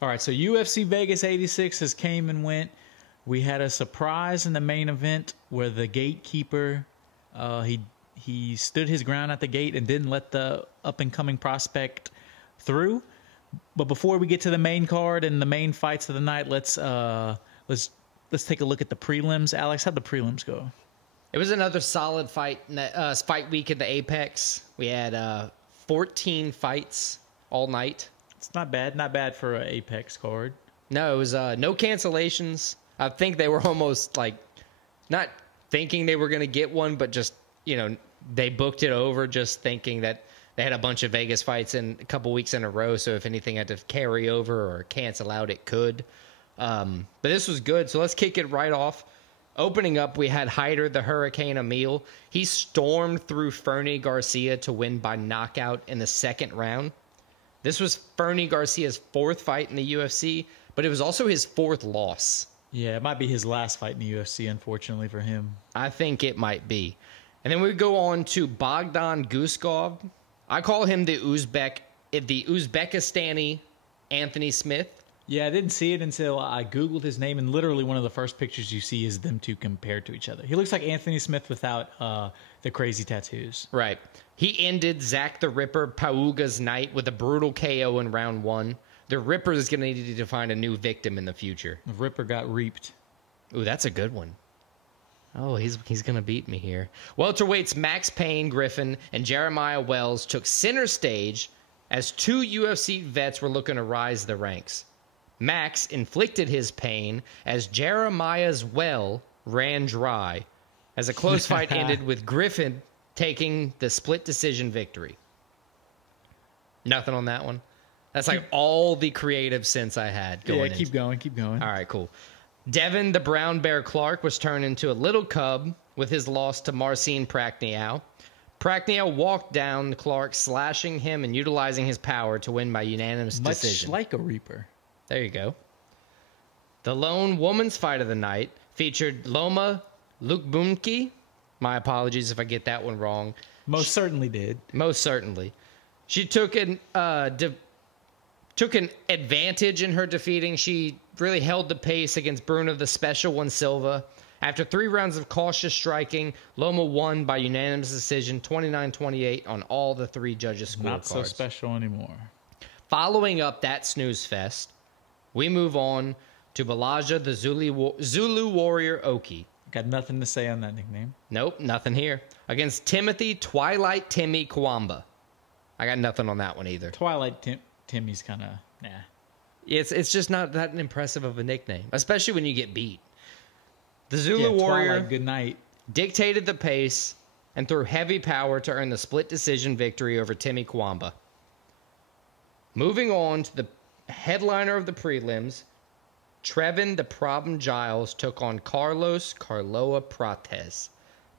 All right, so UFC Vegas 86 has came and went. We had a surprise in the main event where the gatekeeper, he stood his ground at the gate and didn't let the up-and-coming prospect through. But before we get to the main card and the main fights of the night, let's take a look at the prelims. Alex, how'd the prelims go? It was another solid fight week in the Apex. We had 14 fights all night. It's not bad for an Apex card. No, it was no cancellations. I think they were almost like not thinking they were going to get one, but just, they booked it over just thinking that they had a bunch of Vegas fights in a couple weeks in a row. So if anything had to carry over or cancel out, it could. But this was good. So let's kick it right off. Opening up, we had Hyder, the Hurricane Amil. He stormed through Fernie Garcia to win by knockout in the second round. This was Fernie Garcia's fourth fight in the UFC, but it was also his fourth loss. Yeah, it might be his last fight in the UFC, unfortunately for him. I think it might be. And then we go on to Bogdon Guskov. I call him the Uzbekistani Anthony Smith. Yeah, I didn't see it until I Googled his name, and literally one of the first pictures you see is them two compared to each other. He looks like Anthony Smith without the crazy tattoos. Right. He ended Zach the Ripper Pauga's night with a brutal KO in round 1. The Ripper is going to need to find a new victim in the future. The Ripper got reaped. Ooh, that's a good one. Oh, he's going to beat me here. Welterweights Max Payne, Griffin, and Jeremiah Wells took center stage as two UFC vets were looking to rise the ranks. Max inflicted his pain as Jeremiah's well ran dry, as a close fight ended with Griffin taking the split decision victory. Nothing on that one. That's like all the creative sense I had going. Yeah, keep going. All right, cool. Devin, the Brown Bear Clark, was turned into a little cub with his loss to Marcin Prachnio. Prachnio walked down Clark, slashing him and utilizing his power to win by unanimous decision. Much like a Reaper. There you go. The lone woman's fight of the night featured Loma Lookboonmee. My apologies if I get that one wrong. Most certainly did. Most certainly. She took an advantage in her defeating. She really held the pace against Bruna, the Special One Silva. After 3 rounds of cautious striking, Loma won by unanimous decision, 29-28 on all the 3 judges' scorecards. Not so special anymore. Following up that snooze fest, we move on to Bolaji, the Zulu Warrior Oki. Got nothing to say on that nickname. Nope, nothing here. Against Timothy Twilight Timmy Cuamba. I got nothing on that one either. Twilight Timmy's kind of, nah. It's just not that impressive of a nickname, especially when you get beat. The Zulu Warrior Twilight, good night. Dictated the pace and threw heavy power to earn the split decision victory over Timmy Cuamba. Moving on to the headliner of the prelims, Trevin the Problem Giles took on Carlos Carloa Prates.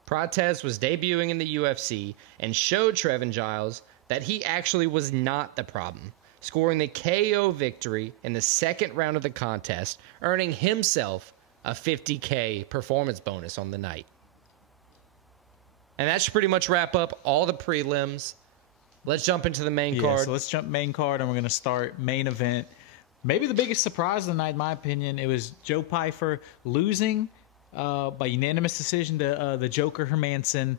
Prates was debuting in the UFC and showed Trevin Giles that he actually was not the problem, scoring the KO victory in the second round of the contest, earning himself a $50K performance bonus on the night. And that should pretty much wrap up all the prelims. Let's jump into the main card. So let's jump main card, and we're going to start main event. Maybe the biggest surprise of the night, in my opinion, it was Joe Pyfer losing by unanimous decision to the Joker Hermansson.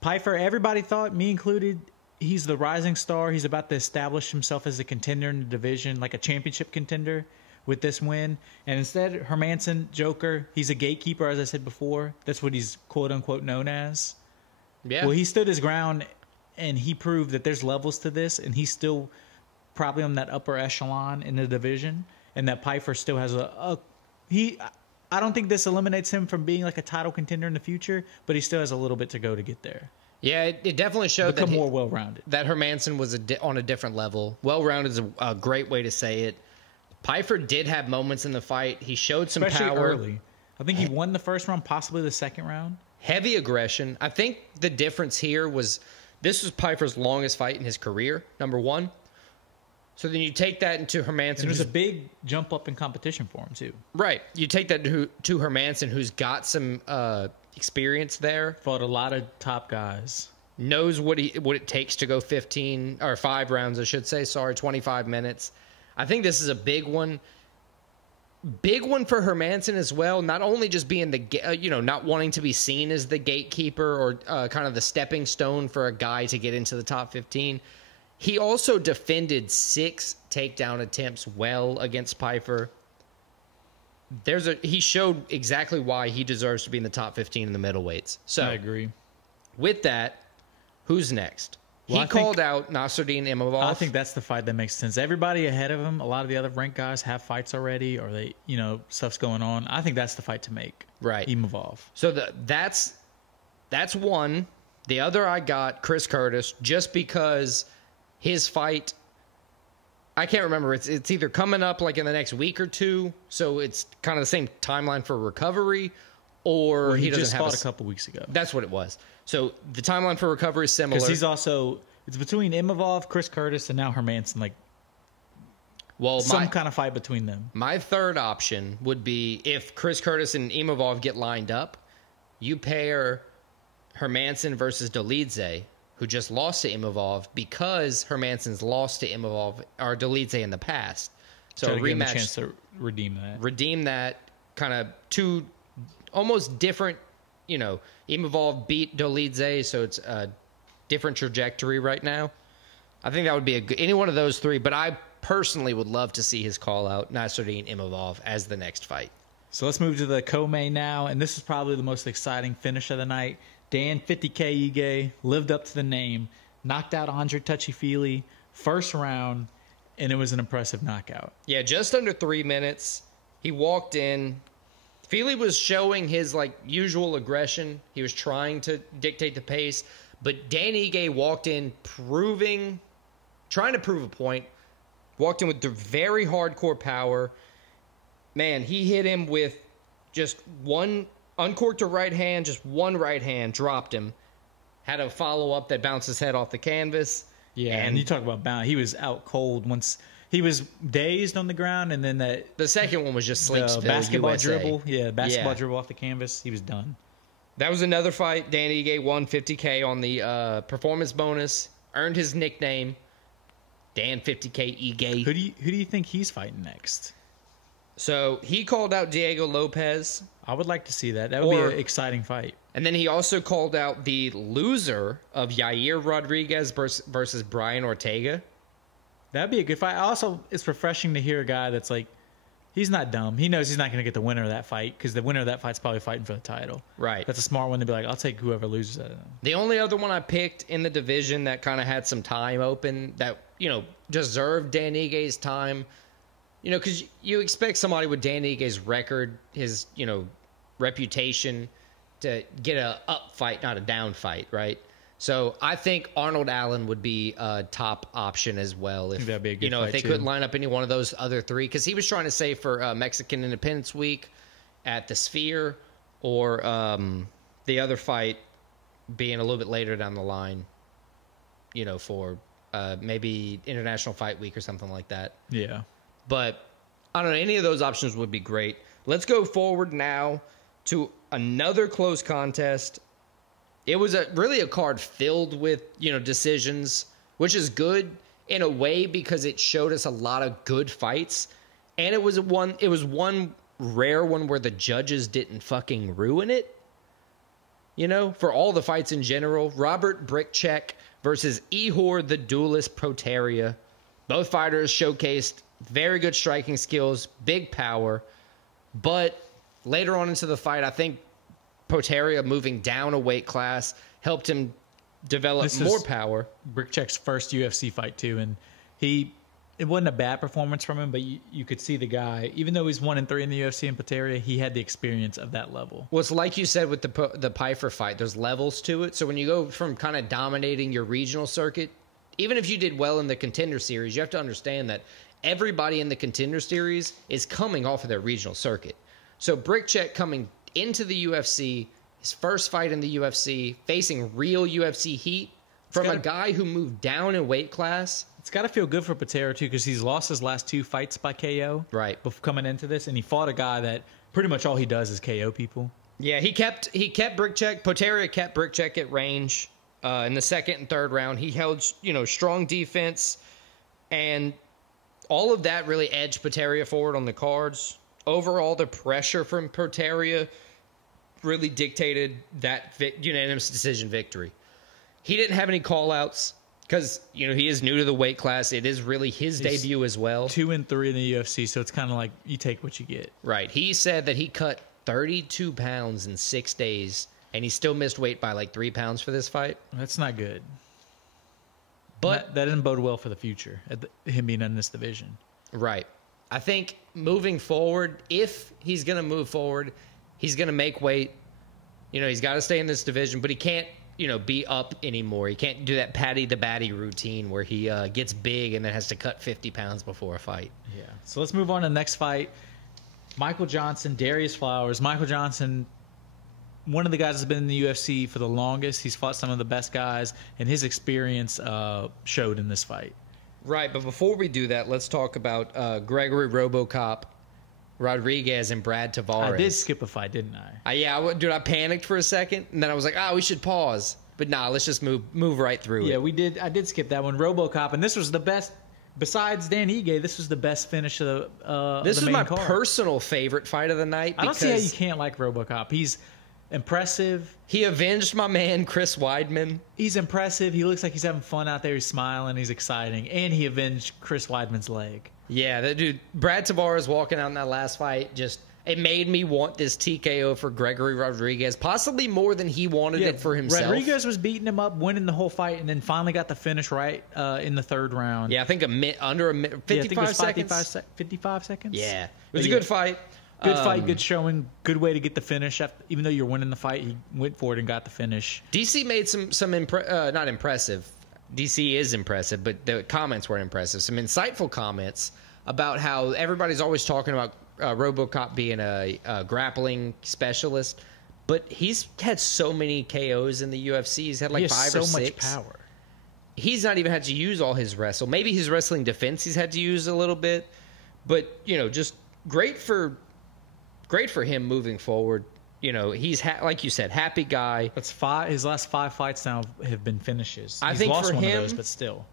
Pyfer, everybody thought, me included, he's the rising star. He's about to establish himself as a contender in the division, like a championship contender with this win. And instead, Hermansson, Joker, he's a gatekeeper, as I said before. That's what he's quote-unquote known as. Yeah. Well, he stood his ground, and he proved that there's levels to this, and he's still probably on that upper echelon in the division, and that Pyfer still has I don't think this eliminates him from being like a title contender in the future, but he still has a little bit to go to get there. Yeah, it definitely showed Become more well-rounded. That Hermansson was on a different level. Well-rounded is a great way to say it. Pyfer did have moments in the fight. He showed some Especially power. Early. I think he won the first round, possibly the second round. Heavy aggression. I think the difference here was this was Pyfer's longest fight in his career, number 1. So then you take that into Hermansson. And there's a big jump up in competition for him, too. Right. You take that to Hermansson, who's got some experience there. Fought a lot of top guys. Knows what it takes to go 15 or 5 rounds, I should say. 25 minutes. I think this is a big one. Big one for Hermansson as well. Not only just being not wanting to be seen as the gatekeeper or kind of the stepping stone for a guy to get into the top 15. He also defended 6 takedown attempts well against Pyfer. He showed exactly why he deserves to be in the top 15 in the middleweights. So I agree. With that, who's next? Well, he called out Nasruddin Imavov. I think that's the fight that makes sense. Everybody ahead of him, a lot of the other ranked guys have fights already, or they, stuff's going on. I think that's the fight to make. Right. Imavov. So that's one. The other I got Chris Curtis just because his fight, I can't remember. It's either coming up like in the next week or two, so it's kind of the same timeline for recovery, or he just fought a couple weeks ago. That's what it was. So the timeline for recovery is similar. Because it's between Imavov, Chris Curtis, and now Hermansson. Some kind of fight between them. My third option would be if Chris Curtis and Imavov get lined up, you pair Hermansson versus Dolidze, who just lost to Imavov because Hermansson's lost to Imavov or Dolidze in the past. So a rematch, chance to redeem that. Redeem that kind of two almost different. Imavov beat Dolidze, so it's a different trajectory right now. I think that would be any one of those three, but I personally would love to see his call out Nasruddin Imavov as the next fight. So let's move to the co-main now, and this is probably the most exciting finish of the night. Dan 50K Ige lived up to the name, knocked out Andre Fili first round, and it was an impressive knockout. Yeah, just under 3 minutes. He walked in. Fili was showing his usual aggression. He was trying to dictate the pace, but Dan Ige walked in trying to prove a point. Walked in with the very hardcore power. Man, he hit him with just one, uncorked a right hand, just one right hand, dropped him. Had a follow-up that bounced his head off the canvas. Yeah, and you talk about bounce. He was out cold once. He was dazed on the ground, and then the second one was just sleep spill, basketball USA. Dribble. Yeah, basketball dribble off the canvas. He was done. That was another fight. Dan Ige won $50K on the performance bonus. Earned his nickname, Dan 50K Ige. Who do you think he's fighting next? So he called out Diego Lopez. I would like to see that. That would be an exciting fight. And then he also called out the loser of Yair Rodriguez versus Brian Ortega. That'd be a good fight. Also, it's refreshing to hear a guy that's he's not dumb. He knows he's not going to get the winner of that fight because the winner of that fight's probably fighting for the title. Right. That's a smart one to be I'll take whoever loses that. The only other one I picked in the division that kind of had some time open that, deserved Dan Ige's time, because you expect somebody with Dan Ige's record, his, reputation to get a up fight, not a down fight, right? So I think Arnold Allen would be a top option as well. If that'd be a good fight if they too. couldn't line up any one of those other three, because he was trying to say for Mexican Independence Week at the Sphere, or the other fight being a little bit later down the line, for maybe International Fight Week or something like that. Yeah. But I don't know. Any of those options would be great. Let's go forward now to another close contest. It was really a card filled with, decisions, which is good in a way because it showed us a lot of good fights. And it was one rare one where the judges didn't fucking ruin it. For all the fights in general. Robert Brickcheck versus Ihor the Duelist Proteria. Both fighters showcased very good striking skills, big power. But later on into the fight, I think Proteria moving down a weight class helped him develop more power. Brickcheck's first UFC fight too, and it wasn't a bad performance from him, but you could see the guy, even though he's 1-3 in the UFC in Proteria, he had the experience of that level. Well, it's like you said with the Pyfer fight, there's levels to it. So when you go from kind of dominating your regional circuit, even if you did well in the Contender Series, you have to understand that everybody in the Contender Series is coming off of their regional circuit. So Brickcheck coming into the UFC, his first fight in the UFC, facing real UFC heat from a guy who moved down in weight class. It's got to feel good for Proteria too, because he's lost his last 2 fights by KO. Right. Before coming into this, and he fought a guy that pretty much all he does is KO people. Yeah, he kept Brickcheck. Proteria kept Brickcheck at range in the second and third round. He held strong defense, and all of that really edged Peteria forward on the cards. Overall, the pressure from Peteria really dictated that unanimous decision victory. He didn't have any call-outs because, he is new to the weight class. It is really his debut as well. 2-3 in the UFC, so it's kind of like you take what you get. Right. He said that he cut 32 pounds in 6 days, and he still missed weight by like 3 pounds for this fight. That's not good. But that doesn't bode well for the future, him being in this division. Right. I think moving forward, if he's going to move forward, he's going to make weight. He's got to stay in this division, but he can't, be up anymore. He can't do that Patty the Batty routine where he gets big and then has to cut 50 pounds before a fight. Yeah. So let's move on to the next fight. Michael Johnson, Darrius Flowers. Michael Johnson, one of the guys that's been in the UFC for the longest. He's fought some of the best guys, and his experience showed in this fight. Right, but before we do that, let's talk about Gregory RoboCop Rodriguez and Brad Tavares. I did skip a fight, didn't I? I panicked for a second, and then I was like, we should pause. But let's just move right through it. Yeah, we did. I did skip that one. RoboCop, and this was the best. Besides Dan Ige, this was the best finish of the This was main my card. personal favorite fight of the night. I don't see how you can't like RoboCop. He's impressive. He avenged my man Chris Weidman. He's impressive. He looks like he's having fun out there. He's smiling. He's exciting. And he avenged Chris Weidman's leg. Yeah, that dude, Brad Tavares walking out in that last fight, it made me want this TKO for Gregory Rodriguez, possibly more than he wanted it for himself. Rodriguez was beating him up, winning the whole fight, and then finally got the finish right in the third round. Yeah, I think under a minute, 55 seconds. 55 seconds? Yeah. It was a good fight. Good fight, good showing, good way to get the finish. Even though you're winning the fight, he went for it and got the finish. DC made some not impressive. DC is impressive, but the comments weren't impressive. Some insightful comments about how everybody's always talking about RoboCop being a grappling specialist, but he's had so many KOs in the UFC. He's had like 5 or 6. So much power. He's not even had to use all his wrestle. Maybe his wrestling defense he's had to use a little bit, but just great for him moving forward. He's like you said, happy guy. That's his last 5 fights now have been finishes. I think lost for one him, of those, but still.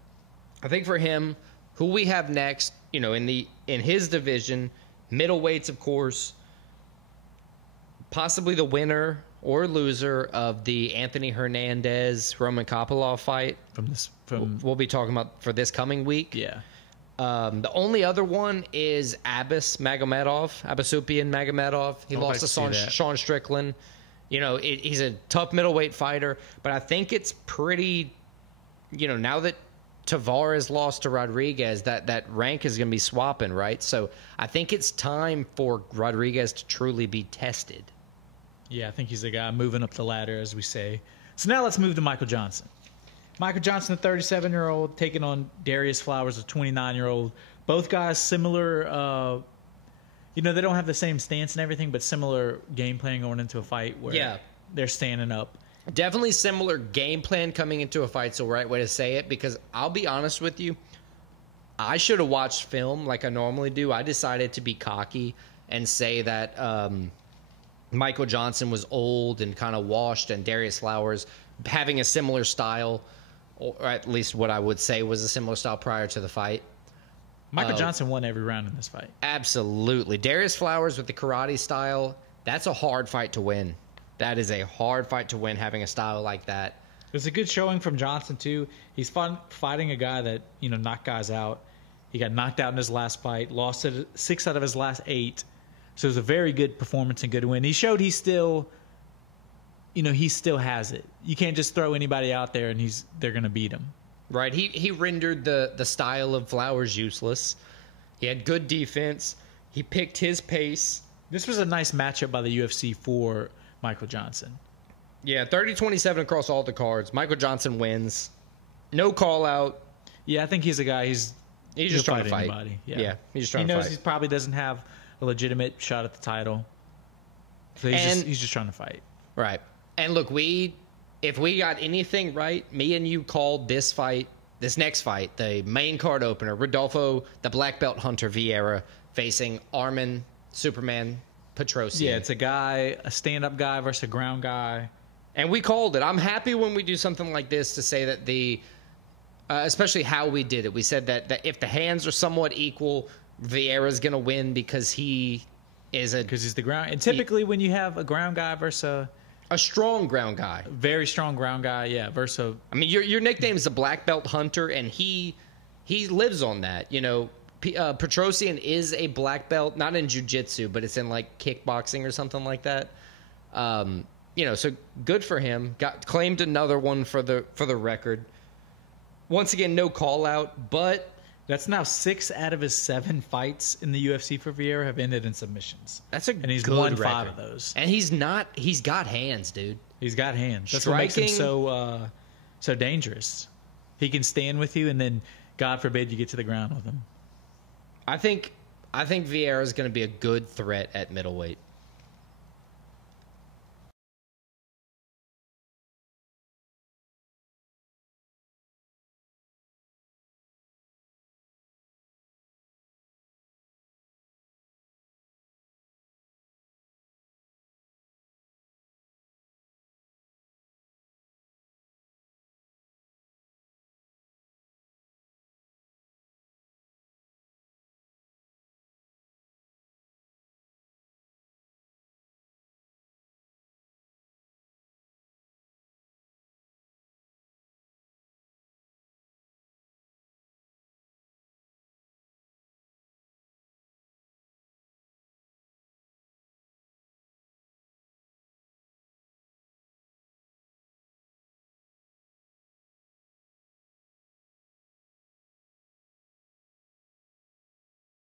I think for him, who we have next, in his division, middleweights, of course, possibly the winner or loser of the Anthony Hernandez Roman Kopylov fight. We'll be talking about for this coming week. Yeah. The only other one is Abasupian Magomedov. He lost to Sean Strickland. He's a tough middleweight fighter, but I think it's pretty, now that Tavares lost to Rodriguez, that rank is going to be swapping, right? So I think it's time for Rodriguez to truly be tested. Yeah, I think he's the guy moving up the ladder, as we say. So now let's move to Michael Johnson. Michael Johnson, a 37-year-old, taking on Darrius Flowers, a 29-year-old. Both guys similar, they don't have the same stance and everything, but similar game plan going into a fight where they're standing up. Definitely similar game plan coming into a fight, so right way to say it, because I'll be honest with you, I should have watched film like I normally do. I decided to be cocky and say that Michael Johnson was old and kind of washed, and Darrius Flowers having a similar style, or at least what I would say was a similar style prior to the fight. Michael Johnson won every round in this fight. Absolutely. Darrius Flowers with the karate style, that's a hard fight to win. That is a hard fight to win, having a style like that. It was a good showing from Johnson, too. He's fighting a guy that, knocked guys out. He got knocked out in his last fight, lost 6 out of his last 8. So it was a very good performance and good win. He showed he still has it. You can't just throw anybody out there and they're going to beat him. Right. He rendered the style of Flowers useless. He had good defense. He picked his pace. This was a nice matchup by the UFC for Michael Johnson. Yeah, 30-27 across all the cards. Michael Johnson wins. No call out. Yeah, I think he's a guy. He's just trying to fight. Anybody. Yeah, he's just trying to fight. He knows he probably doesn't have a legitimate shot at the title. So he's just trying to fight. Right. And look, if we got anything right, me and you called this next fight, the main card opener, Rodolfo, the black belt hunter Vieira, facing Armen, Superman, Petrosyan. Yeah, it's a stand-up guy versus a ground guy. And we called it. I'm happy when we do something like this to say that the especially how we did it. We said that if the hands are somewhat equal, Vieira's going to win because he's the ground. And typically when you have a ground guy versus a strong ground guy, very strong ground guy, versus. I mean, your nickname is the Black Belt Hunter, and he lives on that. You know, Petrosyan is a black belt, not in jiu-jitsu, but it's in like kickboxing or something like that. You know, so good for him. Claimed another one for the record. Once again, no call out, but that's now 6 out of his 7 fights in the UFC for Vieira have ended in submissions. And he's good won record. 5 of those. And he's got hands, dude. He's got hands. That's what makes him so dangerous. He can stand with you, and then God forbid you get to the ground with him. I think Vieira is going to be a good threat at middleweight.